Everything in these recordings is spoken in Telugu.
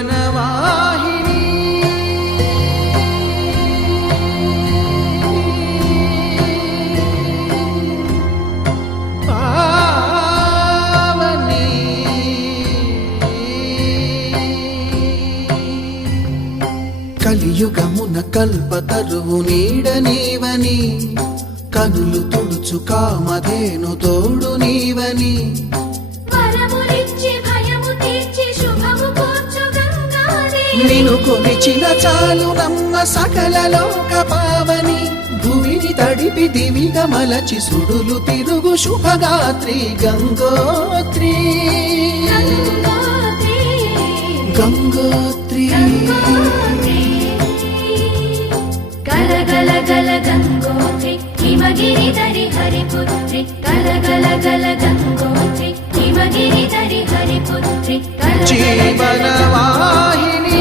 జీవనవాహిని పావని కలియుగమున కల్పతరువు నీడ నీవని కనులు తుడుచు కామధేను తోడు నీవని నిను కొలిచిన చాలు నమ్మ సకల లోక పావని భూమిని తడిపి దివిగా మలచి సుడులు తిరుగు శుభగాత్రి గంగోత్రి గంగోత్రి గల గల గల గంగోత్రి హిమగిరి ధరి హరిపుత్రి గల గల గల గంగోత్రి హిమగిరి ధరి హరిపుత్రి జీవనవాహిని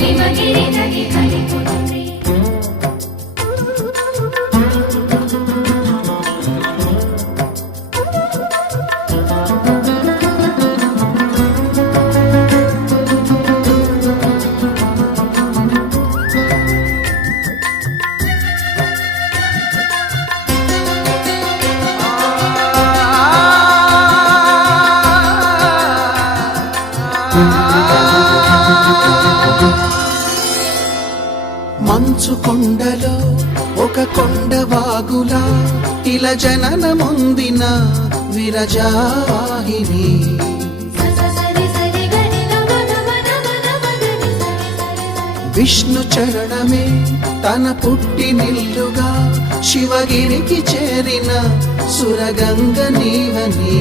హిమగిరి ధరి హరిపుత్రి మంచు కొండలో ఒక కొండ వాగులా ఇలా జననముందిన విరజావాహిని విష్ణు చరణమే తన పుట్టినిల్లుగా శివగిరికి చేరిన సురగంగ నీవని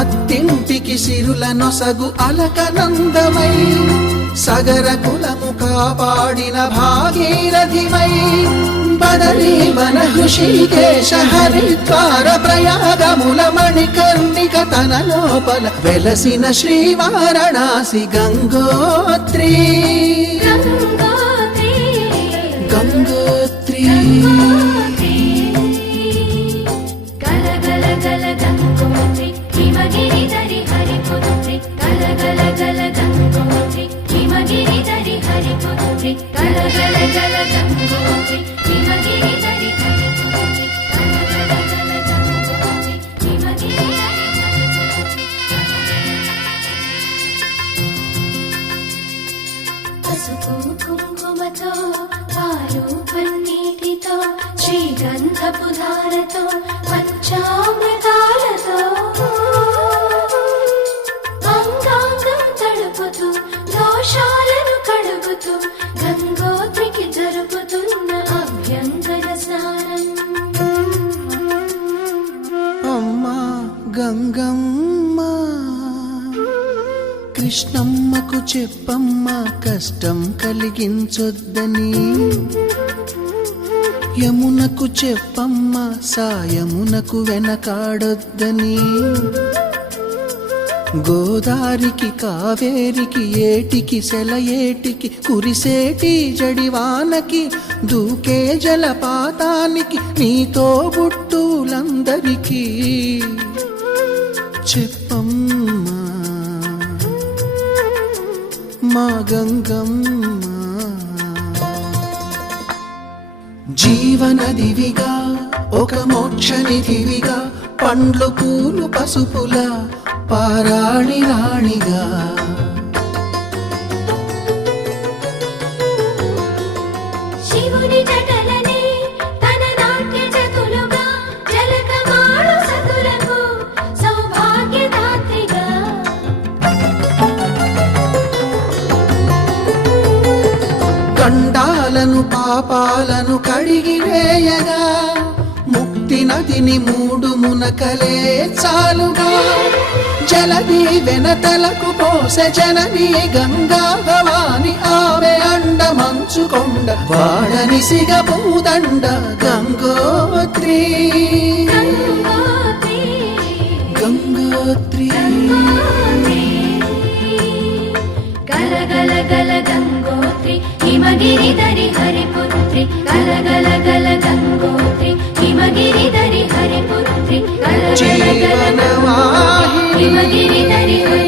అత్తింటికి సిరుల నొసగు అలకనందమై సగర కులము కాపాడిన భాగీరథివై బదరీవన హృషికేశ హరిద్వార ప్రయాగముల మణికర్ణిక తన లోపల వెలసిన శ్రీవారణాసి గంగోత్రి గంగోత్రి గల గల గల గంగోత్రి హిమగిరి ధరి హరిపుత్రి గల గల గల గంగోత్రి హిమగిరి ధరి హరిపుత్రి గల గల గల గంగోత్రి హిమగిరి ధరి హరిపుత్రి గల గల గల గంగోత్రి హిమగిరి ధరి హరిపుత్రి పసుపు కుంకుమతో పాలు పన్నీటితో శ్రీగంధపు ధారతో పంచామృతాలతో అంగాంగం తడుపుతూ దోషాలను కడుగుతూ గంగోత్రికి జరుపుతున్న అభ్యంగన స్నానం అమ్మా గంగమ్మ కృష్ణమ్మకు చెప్పమ్మా కష్టం కలిగించొద్దని యమునకు చెప్పమ్మా సాయమునకు వెనకాడొద్దని గోదారికి కావేరికి ఏటికి సెలయేటికి కురిసేటి జడివానకి దూకే జలపాతానికి నీతో బుట్టులందరికీ చెప్పమ్మా మా గంగమ్మ జీవనదివిగా ఒక మోక్షనిధివిగా పండ్లు పూలు పసుపుల పారాణి రాణిగా శివుని జటలనే తన నాట్య జతులుగా జలకమాడు సతులకు సౌభాగ్యదాత్రిగా గండాలను పాపాలను కడిగివేయగా ముక్తి నదిని మూడు మునకలే చాలుగా జలది వెనతలకు పోసె జనని గంగా భవాని ఆమె అండ మంచుకొండ వాడని సిగ పూదండ గంగోత్రి గంగోత్రి హిమగిరి ధరి హరి